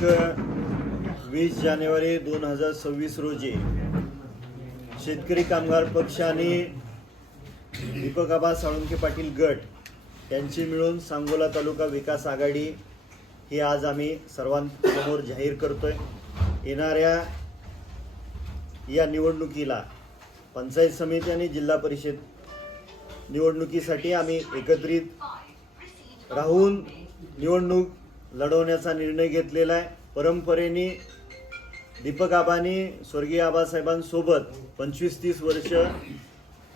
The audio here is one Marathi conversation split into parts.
दिनांक वीस जानेवारी दोन हजार सव्वीस रोजी शेतकरी कामगार पक्ष आणि दीपकाबा साळुंके पाटील गट यांची मिळून सांगोला तालुका विकास आघाडी ही आज आम्ही सर्वांसमोर जाहीर करतोय. येणाऱ्या या निवडणुकीला पंचायत समिती आणि जिल्हा परिषद निवडणुकीसाठी आम्ही एकत्रित राहून निवडणूक लढवण्याचा निर्णय घेतलेला आहे. परंपरेने दीपक आबांनी स्वर्गीय आबासाहेबांसोबत पंचवीस तीस वर्ष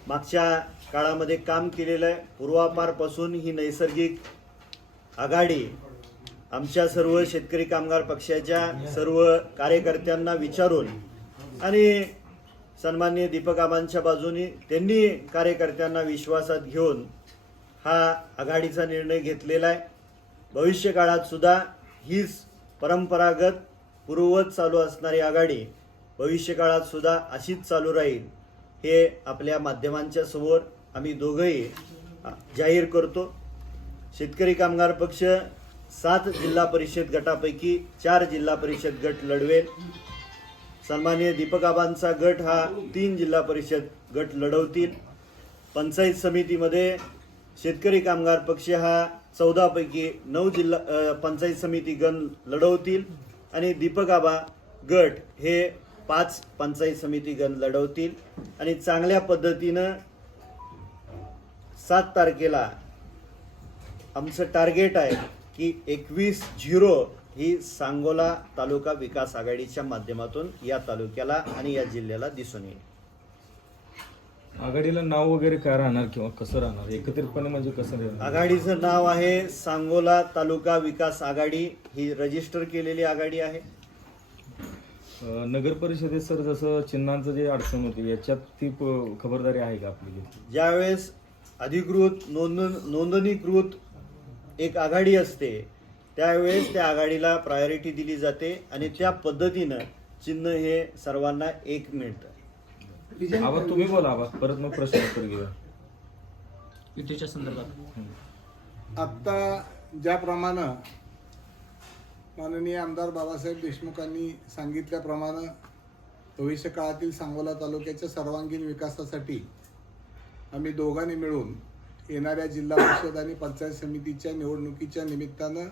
मागच्या काळामध्ये काम केलेलं आहे. पूर्वापारपासून ही नैसर्गिक आघाडी आमच्या सर्व शेतकरी कामगार पक्षाच्या सर्व कार्यकर्त्यांना विचारून आणि सन्माननीय दीपक आबांच्या बाजूनी त्यांनी कार्यकर्त्यांना विश्वासात घेऊन हा आघाडीचा निर्णय घेतलेला आहे. भविष्यकाळात सुद्धा हीच परंपरागत पूर्ववत चालू असणारी आघाडी भविष्यकाळात सुद्धा अशीच चालू राहील हे आपल्या माध्यमांच्या समोर आम्ही दोघंही जाहीर करतो. शेतकरी कामगार पक्ष सात जिल्हा परिषद गटापैकी चार जिल्हा परिषद गट लढवेल. सन्माननीय दीपक आबांचा गट हा तीन जिल्हा परिषद गट लढवतील. पंचायत समितीमध्ये शेतकरी कामगार पक्ष हा चौदापैकी नऊ जिल्हा पंचायत समिती गण लढवतील आणि दीपक आबा गट हे पाच पंचायत समिती गण लढवतील. आणि चांगल्या पद्धतीनं सात तारखेला आमचं टार्गेट आहे की एकवीस झिरो ही सांगोला तालुका विकास आघाडीच्या माध्यमातून या तालुक्याला आणि या जिल्ह्याला दिसून येईल. आघाडीला नाव वगैरे काय राहणार किंवा कसं राहणार? एकत्रितपणे म्हणजे कसं राहणार? आघाडीचं नाव आहे सांगोला तालुका विकास आघाडी. ही रजिस्टर केलेली आघाडी आहे. अं, नगर परिषदेत सर जसं चिन्हांचं जे अडचण होती याच्यात ती प- खबरदारी आहे का आपली? ज्यावेळेस अधिकृत नोंद नोंदणीकृत एक आघाडी असते त्यावेळेस त्या आघाडीला प्रायोरिटी दिली जाते आणि त्या पद्धतीनं चिन्ह हे सर्वांना एक मिळतं. आबा तुम्ही बोला आबा. परत मग प्रश्न उत्तर घेऊया. युतीच्या संदर्भात. आत्ता ज्याप्रमाणे माननीय आमदार बाबासाहेब देशमुखांनी सांगितल्याप्रमाणे भविष्य काळातील सांगोला तालुक्याच्या सर्वांगीण विकासासाठी आम्ही दोघांनी मिळून येणाऱ्या जिल्हा परिषद आणि पंचायत समितीच्या निवडणुकीच्या निमित्तानं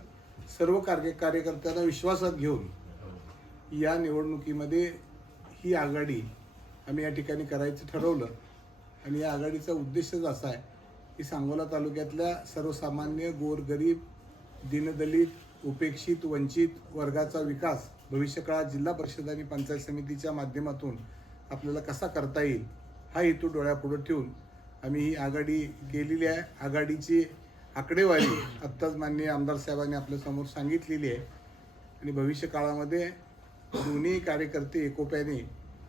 सर्व कार्य कार्यकर्त्यांना विश्वासात घेऊन या निवडणुकीमध्ये ही आघाडी आम्ही या ठिकाणी करायचं ठरवलं. आणि या आघाडीचा उद्देशच असा आहे की सांगोला तालुक्यातल्या सर्वसामान्य गोरगरीब दीनदलित उपेक्षित वंचित वर्गाचा विकास भविष्यकाळात जिल्हा परिषद आणि पंचायत समितीच्या माध्यमातून आपल्याला कसा करता येईल हा हेतू डोळ्यापुढे ठेवून आम्ही ही आघाडी केलेली आहे. आघाडीची आकडेवारी आत्ताच माननीय आमदार साहेबांनी आपल्यासमोर सांगितलेली आहे. आणि भविष्य काळामध्ये दोन्ही कार्यकर्ते एकोप्याने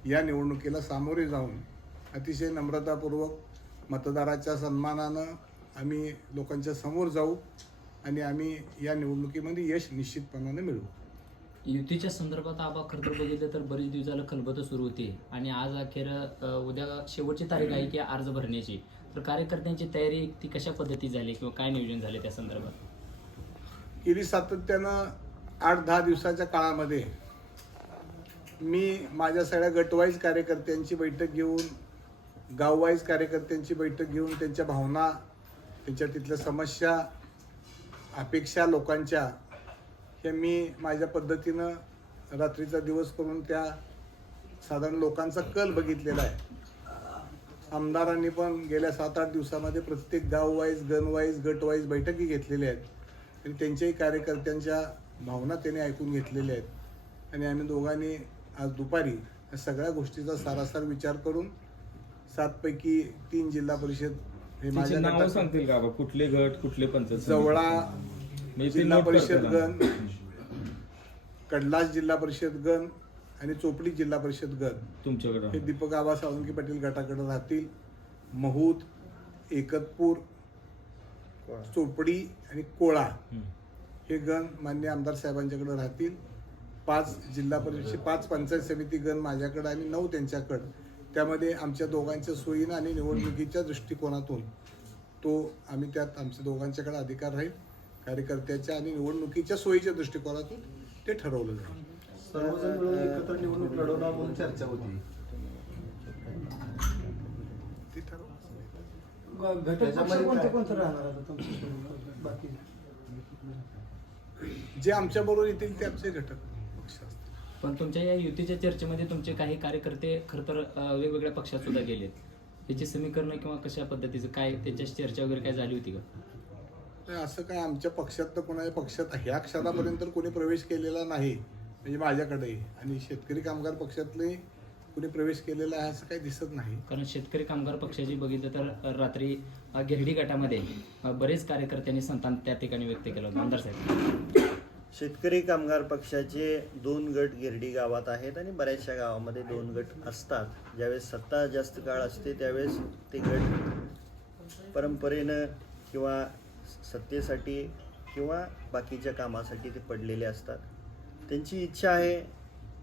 या निवडणुकीला सामोरे जाऊन अतिशय नम्रतापूर्वक मतदाराच्या सन्मानानं आम्ही लोकांच्या समोर जाऊ आणि आम्ही या निवडणुकीमध्ये यश निश्चितपणाने मिळवू. युतीच्या संदर्भात आबा खरं तर बघितलं तर बरेच दिवस झालं खलबत सुरू होती आणि आज अखेर उद्या शेवटची तारीख आहे की अर्ज भरण्याची. तर कार्यकर्त्यांची तयारी ती कशा पद्धती झाली किंवा काय नियोजन झाले त्या संदर्भात? गेली सातत्यानं आठ दहा दिवसाच्या काळामध्ये मी माझ्या सगळ्या गटवाईज कार्यकर्त्यांची बैठक घेऊन गाववाईज कार्यकर्त्यांची बैठक घेऊन त्यांच्या भावना त्यांच्या तिथल्या समस्या अपेक्षा लोकांच्या हे मी माझ्या पद्धतीनं रात्रीचा दिवस करून त्या साधारण लोकांचा कल बघितलेला आहे. आमदारांनी पण गेल्या सात आठ दिवसामध्ये प्रत्येक गाववाईज गणवाईज गटवाईज बैठकी घेतलेल्या आहेत. आणि त्यांच्याही कार्यकर्त्यांच्या भावना त्यांनी ऐकून घेतलेल्या आहेत. आणि आम्ही दोघांनी आज दुपारी या सगळ्या गोष्टीचा सारासार विचार करून सातपैकी तीन जिल्हा परिषद हे माझ्या नावं गटात- सांगतील का कुठले गट कुठले पंचायत समिती? जवळा म्हणजे ते जिल्हा परिषद. गण कडलास जिल्हा परिषद गण आणि चोपडी जिल्हा परिषद गण तुमच्याकडे हे. दीपक आबा साळुंके पाटील गटाकडे राहतील महूद एकतपूर चोपडी आणि कोळा. हे गण मान्य आमदार साहेबांच्याकडे राहतील पाच जिल्हा परिषद पाच पंचायत समिती गण माझ्याकडे आणि नऊ त्यांच्याकडं. त्यामध्ये आमच्या दोघांच्या सोयीनं आणि निवडणुकीच्या दृष्टिकोनातून तो आम्ही त्यात आमच्या दोघांच्याकडे अधिकार राहील कार्यकर्त्याच्या आणि निवडणुकीच्या सोयीच्या दृष्टिकोनातून ते ठरवलं जाईल. सर्वजण मिळून एकत्र निवडणूक लढवणार म्हणून चर्चा होती. ते ठरवलं घटक पक्ष त्याच्यामध्ये कोणते काय? कोणते राहणार आता तुमच्या बाकी. जे आमच्या बरोबर येतील ते आमचे घटक. पण तुमच्या या युतीच्या चर्चेमध्ये तुमचे काही कार्यकर्ते खरं तर वेगवेगळ्या पक्षात सुद्धा गेलेत. याची समीकरण किंवा कशा पद्धतीचं काय त्यांच्याशी चर्चा वगैरे काय झाली होती का? असं काय आमच्या पक्षात तर कोणाच्या पक्षात ह्या क्षणापर्यंत तर कोणी प्रवेश केलेला नाही म्हणजे माझ्याकडेही आणि शेतकरी कामगार पक्षातले कोणी प्रवेश केलेला आहे असं काही दिसत नाही. कारण शेतकरी कामगार पक्षाची बघितलं तर रात्री गिरडी गटामध्ये बरेच कार्यकर्त्यांनी संतान त्या ठिकाणी व्यक्त केलं आमदार साहेब. शेतकरी कामगार पक्षाचे दोन गट गिरडी गावात आहेत आणि बऱ्याचशा गावामध्ये दोन गट असतात. ज्यावेळेस सत्ता जास्त काळ असते त्यावेळेस ते गट परंपरेनं किंवा सत्तेसाठी किंवा बाकीच्या कामासाठी ते पडलेले असतात. त्यांची इच्छा आहे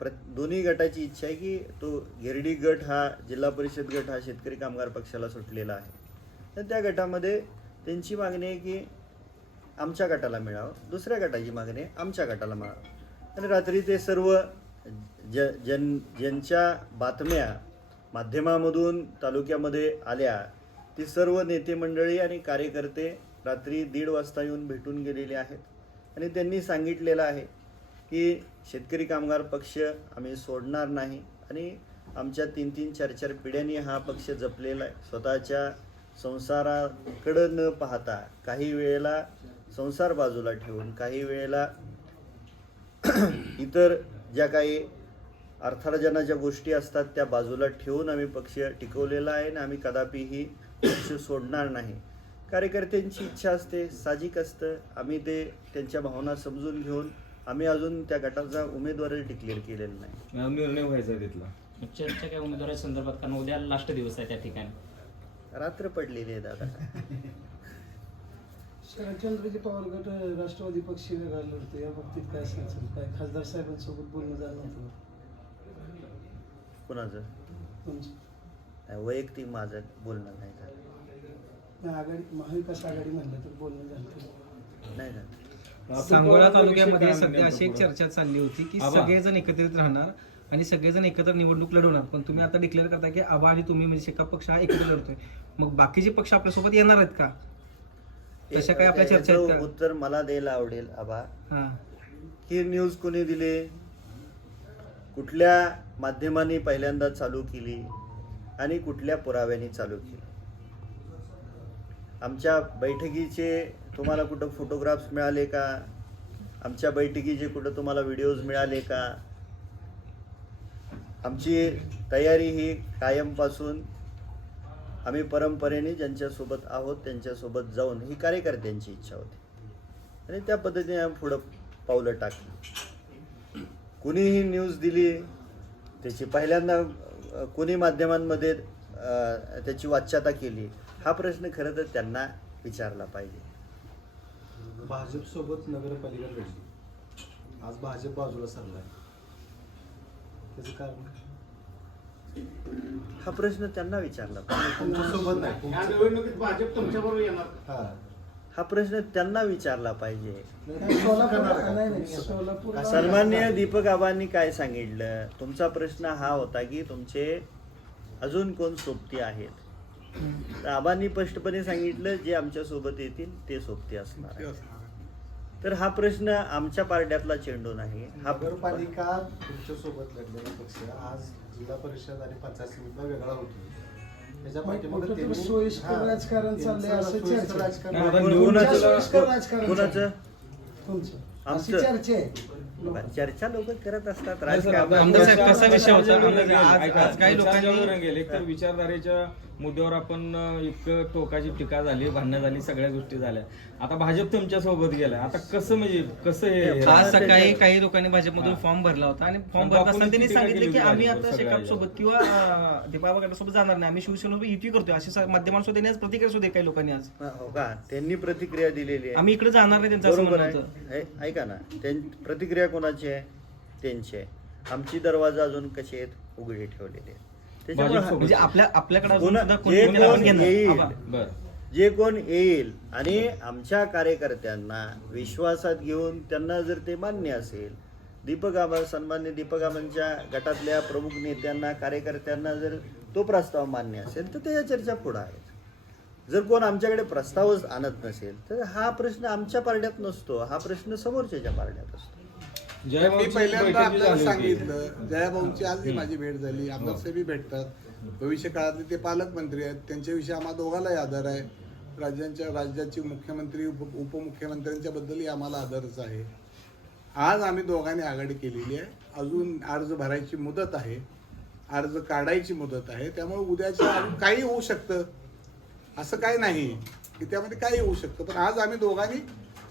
प्र दोन्ही गटाची इच्छा आहे की तो गिरडी गट हा जिल्हा परिषद गट हा शेतकरी कामगार पक्षाला सुटलेला आहे. तर त्या गटामध्ये त्यांची मागणी आहे की आमच्या गटाला मिळावं. दुसऱ्या गटाची मागणी आमच्या गटाला मिळावं. आणि रात्री ते सर्व ज जन ज्यांच्या बातम्या माध्यमामधून तालुक्यामध्ये आल्या ती सर्व नेते मंडळी आणि कार्यकर्ते रात्री दीड वाजता येऊन भेटून गेलेले आहेत. आणि त्यांनी सांगितलेलं आहे की शेतकरी कामगार पक्ष आम्ही सोडणार नाही आणि आमच्या तीन तीन चार चार पिढ्यांनी हा पक्ष जपलेला आहे. स्वतःच्या संसाराकडं न पाहता काही वेळेला संसार बाजूला ठेवून काही वेळेला इतर ज्या काही अर्थार्जनाच्या गोष्टी असतात त्या बाजूला ठेवून आम्ही पक्ष टिकवलेला आहे आणि आम्ही कदापिही पक्ष सोडणार नाही. कार्यकर्त्यांची इच्छा असते साहजिक असतं. आम्ही ते त्यांच्या भावना समजून घेऊन आम्ही अजून त्या गटाचा उमेदवारही डिक्लेअर केलेला नाही. निर्णय व्हायचा तिथला. चर्चा काय उमेदवाराच्या संदर्भात? कारण उद्या लास्ट दिवस आहे त्या ठिकाणी. रात्र पडलेली आहे दादा. शरदचंद्रजी पवार गट राष्ट्रवादी पक्ष वेगळा लढतो या बाबतीत काय सांगतो काय खासदार साहेबांसोबत बोलणं झालं नव्हतं कुणाचं? तुमचं? नाही, वैयक्तिक माझं बोलणं नाही झालं. नाही, आघाडी महाविकास आघाडी म्हणलं तर बोलणं झालं होतं. नाही झालं. सांगोला तालुक्यामध्ये काय सध्या अशी एक? चर्चा चालली होती की आबा. सगळेजण एकत्रित राहणार आणि सगळेजण एकत्र निवडणूक लढवणार. पण तुम्ही आता डिक्लेअर करताय की आबा आणि तुम्ही म्हणजे शेका पक्ष हा एकत्र लढतोय. मग बाकीचे पक्ष आपल्यासोबत येणार आहेत का? तशा काही आपल्या चर्चा आहेत याचं का? उत्तर मला द्यायला आवडेल आबा. हा. ही न्यूज कोणी दिली? कुठल्या माध्यमांनी पहिल्यांदा चालू केली? आणि कुठल्या पुराव्याने चालू केली? आमच्या बैठकीचे तुम्हाला कुठं फोटोग्राफ्स मिळाले का? आमच्या बैठकीचे कुठं तुम्हाला व्हिडिओज मिळाले का? आमची तयारी ही कायमपासून आम्ही परंपरेने ज्यांच्यासोबत आहोत त्यांच्यासोबत जाऊन ही कार्यकर्त्यांची इच्छा होती. आणि त्या पद्धतीने आम्ही पुढं पावलं टाकली. कुणीही न्यूज दिली त्याची पहिल्यांदा कोणी माध्यमांमध्ये त्याची वाच्यता केली हा प्रश्न खरं तर त्यांना विचारला पाहिजे. भाजपसोबत नगरपालिका लढली आज भाजप बाजूला सरलाय त्याचं कारण हा प्रश्न त्यांना विचारला. पाहिजे तुमच्यासोबत नाही तुमचं- निवडणुकीत भाजप तुमच्या बरोबर येणार. हा. हा प्रश्न त्यांना विचारला पाहिजे. नाही, सोलापूर नाही नाही सोलापूर सन्मान्य दीपक आबांनी काय सांगितलं? तुमचा प्रश्न हा होता की तुमचे अजून कोण सोबती आहेत? तर आबांनी स्पष्टपणे सांगितलं जे आमच्यासोबत येतील ते सोबती असणार. तर हा प्रश्न आमच्या पारड्यातला चेंडू नाही हा नगरपालिका तुमच्यासोबत लढलेला पक्ष आज जिल्हा परिषद आणि पंचायत समितीला वेगळा होतो त्याच्या मग पाठीमागे कुठं तर त्यांनी- सोयीस्कर हा, राजकारण त्यांचं चाललंय असं सोयीस्कर चर्चा. राजकारण नाही, आता आहे. निवडणुकीला- तुमच्या सोयीस्कर राजकारण कुणाचं तुमचं आमचं. अशी चर्चा आहे चर्चा लोक करत असतात राजकारण आता आमदार साहेब, कसा विषय होता? विचारधारेवर आमदार गेले. आज- काही लोकांनी- विचारधारेवर गेले एक तर विचारधारेच्या मुद्द्यावर आपण इतकं टोकाची टीका झाली भांडणं झाली सगळ्या गोष्टी झाल्या. आता भाजप तुमच्यासोबत गेलाय. आता कसं म्हणजे कसं हे आज सकाळी काही लोकांनी भाजपमधून फॉर्म भरला होता आणि फॉर्म बापूंनी असताना त्यांनी सांगितलं की आम्ही आता शेकाप सोबत किंवा अं, दीपा सोबत जाणार नाही. आम्ही शिवसेनेसोबत युती करतोय. असे माध्यमांसोबत त्यांनी आज प्रतिक्रिया सुद्धा काही लोकांनी आज. हो का? त्यांनी प्रतिक्रिया दिलेली आहे. आम्ही इकडे जाणार नाही त्यांचं असं बरोबर म्हणणं आहे. ऐका ना. प्रतिक्रिया कोणाची आहे? त्यांची आहे. आमची दरवाजा अजून कसे आहेत? उघडे ठेवलेले आहेत. म्हणजे आपल्या आपल्याकडे अजून जे कोणी- घेणार. येईल आबा. बर जे कोण येईल आणि आमच्या कार्यकर्त्यांना विश्वासात घेऊन त्यांना जर ते मान्य असेल दीपक आबा सन्मान्य दीपक आबांच्या गटातल्या प्रमुख नेत्यांना कार्यकर्त्यांना जर तो प्रस्ताव मान्य असेल तर त्याच्या चर्चा पुढं आहे जर कोण आमच्याकडे प्रस्तावच आणत नसेल तर हा प्रश्न आमच्या पारड्यात नसतो हा प्रश्न समोरच्याच्या पारड्यात असतो मी पहिल्यांदा आपल्याला. सांगितलं जयाभाऊंची आजही माझी भेट झाली आमदार साहेबही भेटतात. भविष्य काळातले ते पालकमंत्री आहेत त्यांच्याविषयी आम्हा दोघांनाही आदर आहे. राज्यांच्या राज्याचे मुख्यमंत्री उप उपमुख्यमंत्र्यांच्या बद्दलही आम्हाला आदरच आहे. आज आम्ही दोघांनी आघाडी केलेली आहे. अजून अर्ज भरायची मुदत आहे. अर्ज काढायची मुदत आहे. त्यामुळे उद्याच्या काही होऊ शकतं. असं काही नाही की त्यामध्ये काही होऊ शकतं. पण आज आम्ही दोघांनी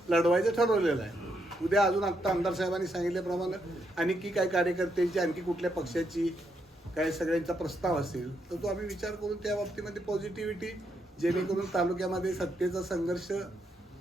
लढवायचं ठरवलेलं आहे. उद्या अजून आत्ता आमदार साहेबांनी सांगितल्याप्रमाणे आणखी काय कार्यकर्त्यांची आणखी कुठल्या पक्षाची काय सगळ्यांचा प्रस्ताव असेल तर तो आम्ही विचार करून त्या बाबतीमध्ये पॉझिटिव्हिटी जेणेकरून तालुक्यामध्ये सत्तेचा संघर्ष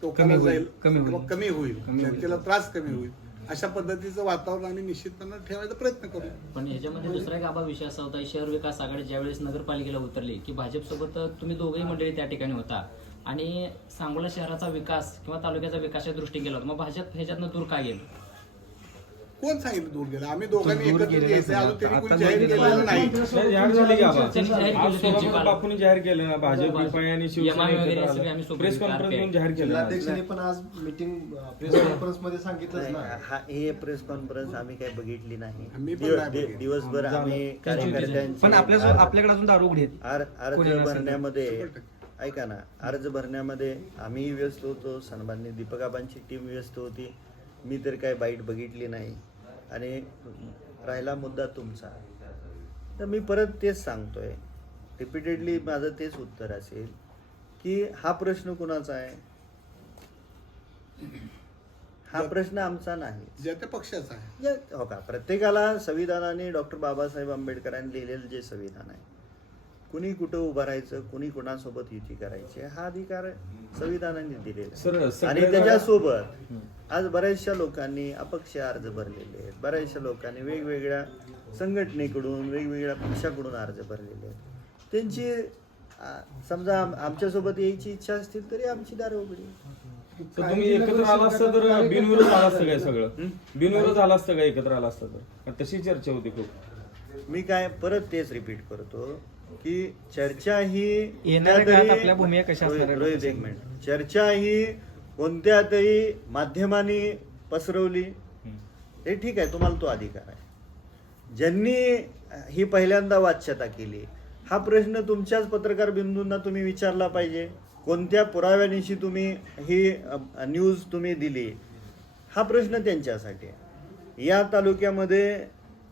टोकाला कमी होईल, जाईल कमी होईल. किंवा कमी होईल कमी होईल. जनतेला त्रास कमी होईल अशा पद्धतीचं वातावरण आम्ही निश्चितपणे ठेवायचा प्रयत्न करू पण ह्याच्यामध्ये दुसरा एक आबा विषय असा होता शहर विकास आघाडी ज्यावेळेस नगरपालिकेला उतरली की भाजपसोबत तुम्ही दोघंही मंडळी त्या ठिकाणी होता आणि सांगोला शहराचा विकास किंवा तालुक्याचा विकासाच्या दृष्टी गेला होता मग भाजप ह्याच्यातनं दूर का गेलं कोण सांगितलं दूर गेला आम्ही दोघांनी दूर एकत्र गेलेला घ्यायचं अजून नाही. त्यांनी आता कोणी जाहीर दूर केलेलं गेलेला नाही नाही, जाहीर झाली की आबा? त्यांनी जाहीर केलं आज त्यांची सोबत काल. बापूंनी जाहीर केलं ना भाजप विपाई आणि MI शिवसेना वगैरे एकत्र सगळे आलं. आम्ही सोबत प्रेस कॉन्फरन्स जाहीर केलं ना. जिल्हाध्यक्षांनी पण आज मीटिंग प्रेस कॉन्फरन्समध्ये सांगितलंच ना हा हे प्रेस कॉन्फरन्स आम्ही काही बघितली नाही आम्ही पण दिव- नाही दि- बघितली. दिवसभर. आम्ही त्यांची कार्यकर्त्यांची पण आपल्या आपल्याकडे अजून दारू उघडी आहेत अर्ज कोणी नसेल तर. भरण्यामध्ये शंभर ऐका ना अर्ज भरण्यामध्ये आम्हीही व्यस्त होतो सन्मान्य दीपकाबांची टीम व्यस्त होती. मी तर काय बाईट बघितली नाही. आणि राहिला मुद्दा तुमचा. तर मी परत तेच सांगतोय. रिपीटेडली माझं तेच उत्तर असेल की हा प्रश्न कुणाचा आहे? हा प्रश्न आमचा नाही. ज्या त्या पक्षाचा आहे. हो का? प्रत्येकाला संविधानाने डॉक्टर बाबासाहेब आंबेडकरांनी लिहिलेलं जे संविधान आहे कुणी कुठं उभं राहायचं कुणी कुणासोबत युती करायची हा अधिकार संविधानाने दिलेला आणि त्याच्यासोबत आज बऱ्याचशा लोकांनी अपक्ष अर्ज भरलेले आहेत. बऱ्याचशा लोकांनी वेगवेगळ्या संघटनेकडून वेगवेगळ्या पक्षाकडून अर्ज भरलेले आहेत. त्यांची समजा आम- आमच्यासोबत यायची इच्छा असतील तरी आमची दारं उघडी. तुम्ही एकत्र आला असतं तर बिनविरोध आला असतं काय सगळं? बिनविरोध आला असतं का एकत्र आला असतं तर? तशी चर्चा होती खूप. मी काय परत तेच रिपीट करतो. की चर्चा ही येणाऱ्या भूमिका कशा? रोहित- एक मिनिट. चर्चा ही कोणत्या तरी माध्यमांनी पसरवली. हे ठीक आहे तुम्हाला तो अधिकार आहे. ज्यांनी ही पहिल्यांदा वाच्यता केली हा प्रश्न तुमच्याच पत्रकार बिंदूंना तुम्ही विचारला पाहिजे. कोणत्या पुराव्यानिशी तुम्ही ही न्यूज तुम्ही दिली? हा प्रश्न त्यांच्यासाठी आहे. या तालुक्यामध्ये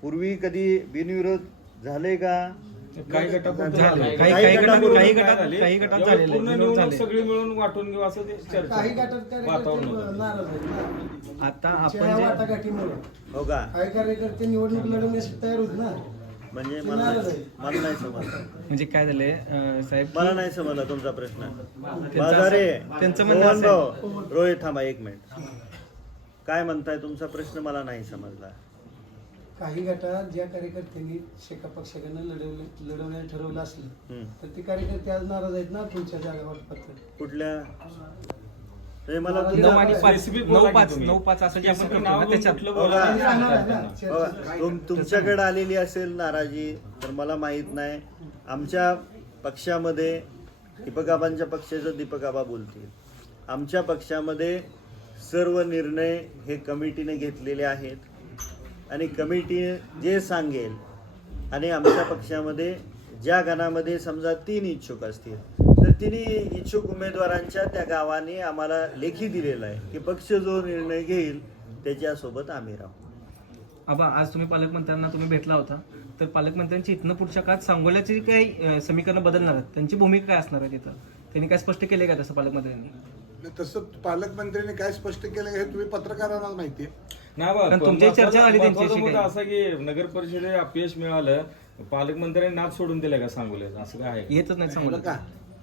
पूर्वी कधी बिनविरोध झाले का? काही गटापुरतं झालं. झालं. काही- काही गटात- काही काय गटात- झाले? काही गटात यावर झालेलं आहे. पूर्ण निवडणूक. सगळी मिळून वाटून घेऊ असं ते चर्चा काही गटात वातावरण कार्यकर्ते होतं. नाराज आहेत ना आता आपण हो का काही कार्यकर्ते निवडणूक तयार होत ना म्हणजे मला नाही-. मला नाही समजलं म्हणजे काय झालंय अं, साहेब मला नाही समजला तुमचा प्रश्न त्यांचं बाजारे त्यांचं म्हणणं असं रोहित थांबा एक मिनिट काय म्हणताय तुमचा प्रश्न मला नाही समजला काही गटात ज्या कार्यकर्त्यांनी शेका पक्षाकडनं लढवलं लढवण्याचं ठरवलं असलं. तर ते कार्यकर्ते आज नाराज आहेत ना तुमच्या जागा वाटपात कुठल्या हे मला नाराज तुमचा- नऊ आणि पाच Specific नऊ बोला की पाच तुम्ही. नऊ पाच असं जे आपण Specific करतो नाव ना घेऊन त्याच्यात कुठलं बघा. बोलायचं आणि राहणार आहे त्यांना. ना बघा, चर्चेत. तुम तुमच्याकडे आलेली असेल नाराजी तर मला माहीत नाही आमच्या पक्षामध्ये दीपकाबांच्या पक्षाचं दीपकाबा बोलतील आमच्या पक्षामध्ये सर्व निर्णय हे कमिटीने घेतलेले आहेत आणि कमिटी जे सांगेल आणि आमच्या पक्षामध्ये ज्या गणामध्ये समजा तीन इच्छुक असतील तर तिन्ही इच्छुक उमेदवारांच्या त्या गावाने आम्हाला लेखी दिलेला आहे की पक्ष जो निर्णय घेईल त्याच्यासोबत आम्ही राहू. आबा आज तुम्ही पालकमंत्र्यांना तुम्ही भेटला होता तर पालकमंत्र्यांची इथनं पुढच्या काळात सांगोल्याची काही समीकरणं बदलणार आहेत? त्यांची भूमिका काय असणार आहे तिथं? त्यांनी काय स्पष्ट केले का तसं पालकमंत्र्यांनी? तसं पालकमंत्र्यांनी काय स्पष्ट केलं हे तुम्ही पत्रकारांना माहिती आहे नाही बा, पण तुमची महत्वाचा- चर्चा झाली त्यांच्याशी महत्त्वाचा मुद्दा काही? असा की नगर परिषदेला अपयश मिळालं पालकमंत्र्यांनी नाच सोडून दिलं का सांगोल्याचं असं काय आहे? येतच नाही सांगोला का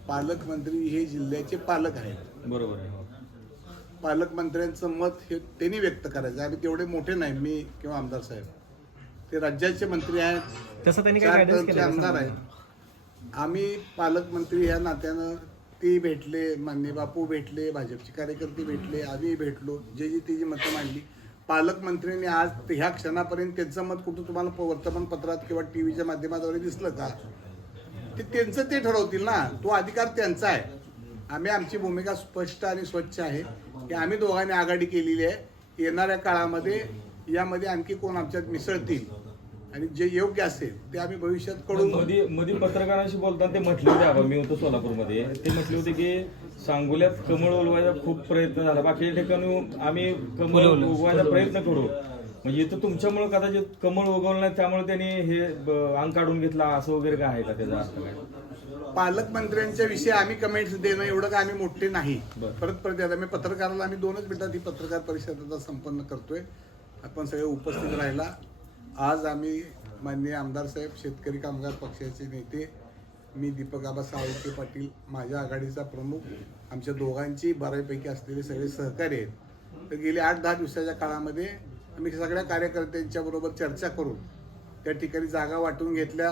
पालकमंत्री हे जिल्ह्याचे पालक आहेत. बरोबर आहे हो. पालकमंत्र्यांचं मत हे त्यांनी व्यक्त करायचं. आम्ही तेवढे मोठे नाही मी किंवा आमदार साहेब. ते राज्याचे मंत्री आहेत. तसं त्यांनी काय चार guidance टर्मचे केलं का आमदार सांगोला? आहेत. आम्ही पालकमंत्री ह्या नात्यानं ते भेटले मान्य बापू भेटले भाजपचे कार्यकर्ते भेटले आम्ही भेटलो जे जी ती जी मतं मांडली. पालकमंत्र्यांनी आज ह्या क्षणापर्यंत त्यांचं मत कुठं तुम्हाला वर्तमानपत्रात किंवा टी व्हीच्या माध्यमाद्वारे दिसलं का? ते त्यांचं ते ठरवतील ना. तो अधिकार त्यांचा आहे. आम्ही आमची भूमिका स्पष्ट आणि स्वच्छ आहे. की आम्ही दोघांनी आघाडी केलेली आहे. येणाऱ्या काळामध्ये यामध्ये आणखी कोण आमच्यात मिसळतील? आणि जे योग्य असेल ते आम्ही भविष्यात करू मध्ये मध्ये पत्रकारांशी बोलताना ते म्हटले होते आबा मी होतो सोलापूरमध्ये. ते म्हटले होते की सांगोल्यात कमळ उलवायचा खूप प्रयत्न झाला. बाकी ठिकाणी आम्ही कमळ उगवायचा प्रयत्न करू. म्हणजे इथं तुमच्यामुळे कदाचित कमळ उगवलं नाही त्यामुळे त्यांनी हे अंग काढून घेतला असं वगैरे काय आहे का त्याचा अर्थ काय? पालकमंत्र्यांच्या विषयी आम्ही कमेंट्स देणं एवढं काय आम्ही मोठे नाही. परत परत आता मी पत्रकाराला आम्ही दोनच मिनिटात ही पत्रकार परिषद आता संपन्न करतोय. आपण सगळे उपस्थित राहिला. आज आम्ही माननीय आमदार साहेब शेतकरी कामगार पक्षाचे नेते मी दीपक आबा साळुंके पाटील माझ्या आघाडीचा प्रमुख आमच्या दोघांची बऱ्यापैकी असलेले सगळे सहकारी आहेत. तर गेल्या आठ दहा दिवसाच्या काळामध्ये आम्ही सगळ्या कार्यकर्त्यांच्या बरोबर चर्चा करून त्या ठिकाणी जागा वाटून घेतल्या.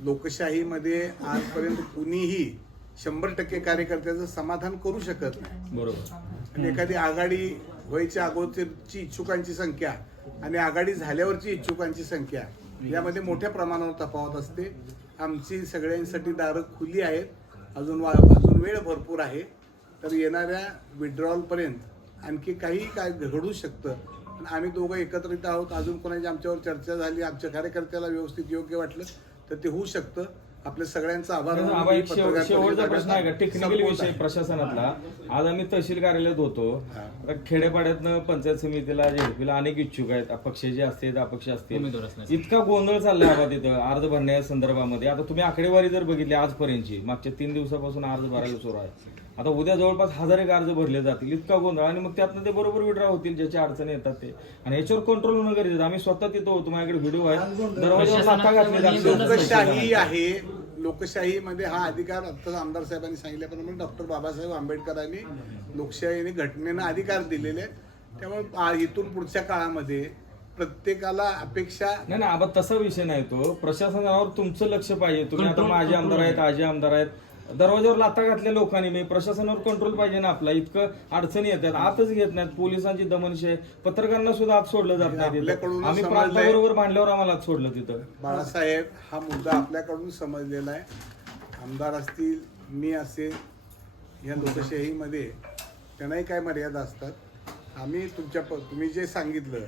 लोकशाहीमध्ये आजपर्यंत कुणीही शंभर टक्के कार्यकर्त्याचं समाधान करू शकत नाही. बरोबर. आणि एखादी आघाडी व्हायच्या अगोदरची इच्छुकांची संख्या आणि आघाडी झाल्यावरची इच्छुकांची संख्या. यामध्ये मोठ्या प्रमाणावर तफावत असते. आमची सगळ्यांसाठी दारं खुली आहेत. अजून वा अजून वेळ भरपूर आहे. तर येणाऱ्या विड्रॉलपर्यंत आणखी काही काय घडू शकतं. पण आम्ही दोघं एकत्रित आहोत. अजून कोणाची आमच्यावर चर्चा झाली आमच्या कार्यकर्त्याला व्यवस्थित योग्य वाटलं तर ते होऊ शकतं. आपल्या सगळ्यांचा आभार मानून मी पत्रकार शेवटचा प्रश्न आहे का? टेक्निकल संपवत विषय आहे. प्रशासनातला. आज आम्ही तहसील कार्यालयात होतो. आता खेड्यापाड्यातनं पंचायत समितीला झेडपीला अनेक इच्छुक आहेत. अपक्षाचे असतील अपक्ष असतील. उमेदवार. इतका गोंधळ चाललाय आबा तिथं अर्ज भरण्या संदर्भामध्ये. आता तुम्ही आकडेवारी जर बघितली आजपर्यंतची मागच्या तीन दिवसापासून अर्ज भरायला सुरू आहे. आता उद्या जवळपास हजार एक अर्ज भरले जातील. इतका गोंधळ. आणि मग त्यातनं ते बरोबर विड्रा होतील ज्याच्या अडचणी येतात ते. आणि याच्यावर कंट्रोल होणं गरजेचं आहे. आम्ही स्वतः तिथं होतो. माझ्याकडे व्हिडिओ आहे. दरवाजावर. लोकशाही आहे. लोकशाहीमध्ये हा अधिकार आता आमदार साहेबांनी सांगितल्याप्रमाणे डॉक्टर बाबासाहेब आंबेडकरांनी लोकशाहीने घटनेनं अधिकार दिलेले आहेत. त्यामुळे इथून पुढच्या काळामध्ये प्रत्येकाला अपेक्षा नाही ना आबा तसा विषय नाही तो. प्रशासनावर तुमचं लक्ष पाहिजे. तुम्ही आता माझे आमदार आहेत आजी आमदार आहेत. दरवाजावर लाथा घातल्या लोकांनी. मी प्रशासनावर कंट्रोल पाहिजे ना आपला. इतकं अडचणी येतात. आतच घेत नाहीत. पोलिसांची दमनशी आहे पत्रकारांना सुद्धा आत सोडलं जात नाही तिथं. आम्ही. प्रांताबरोबर भांडल्यावर आम्हाला आत सोडलं तिथं. बाळासाहेब हा मुद्दा आपल्याकडून समजलेला आहे. आमदार असतील मी असेल या लोकशाहीमध्ये त्यांनाही काय मर्यादा असतात? आम्ही तुमच्या प तुम्ही जे सांगितलं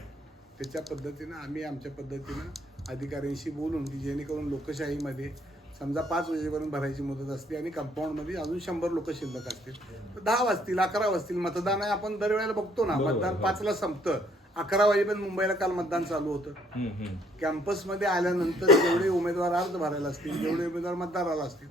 त्याच्या पद्धतीनं आम्ही आमच्या पद्धतीनं अधिकाऱ्यांशी बोलून की जेणेकरून लोकशाहीमध्ये समजा पाच वाजेपर्यंत भरायची मुदत असते आणि कंपाऊंडमध्ये अजून शंभर लोक शिल्लक असतील. तर दहा वाजतील अकरा वाजतील मतदान आहे आपण दरवेळेला बघतो ना. मतदान. पाचला संपतं. अकरा वाजेपर्यंत मुंबईला काल मतदान चालू होतं. कॅम्पसमध्ये आल्यानंतर जेवढे उमेदवार अर्ज भरायला असतील जेवढे उमेदवार मतदाराला असतील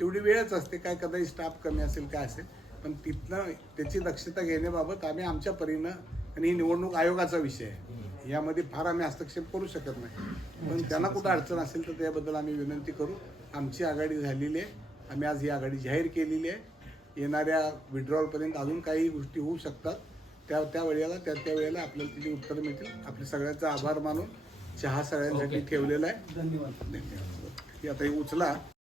तेवढी वेळच असते. काय कदाचित स्टाफ कमी असेल काय असेल. पण तिथनं त्याची दक्षता घेण्याबाबत आम्ही आमच्या परीनं आणि ही निवडणूक आयोगाचा विषय आहे. यामध्ये फार आम्ही हस्तक्षेप करू शकत नाही. पण त्यांना कुठं अडचण असेल तर त्याबद्दल आम्ही विनंती करू. आमची आघाडी झालेली आहे. आम्ही आज ही आघाडी जाहीर केलेली आहे. येणाऱ्या विड्रॉलपर्यंत अजून काही गोष्टी होऊ शकतात. त्या त्या वेळेला त्या त्या वेळेला आपल्याला तिची उत्तरं मिळतील. आपल्या सगळ्यांचा आभार मानून चहा सगळ्यांसाठी ठेवलेला आहे. धन्यवाद. धन्यवाद. आता ही उचला.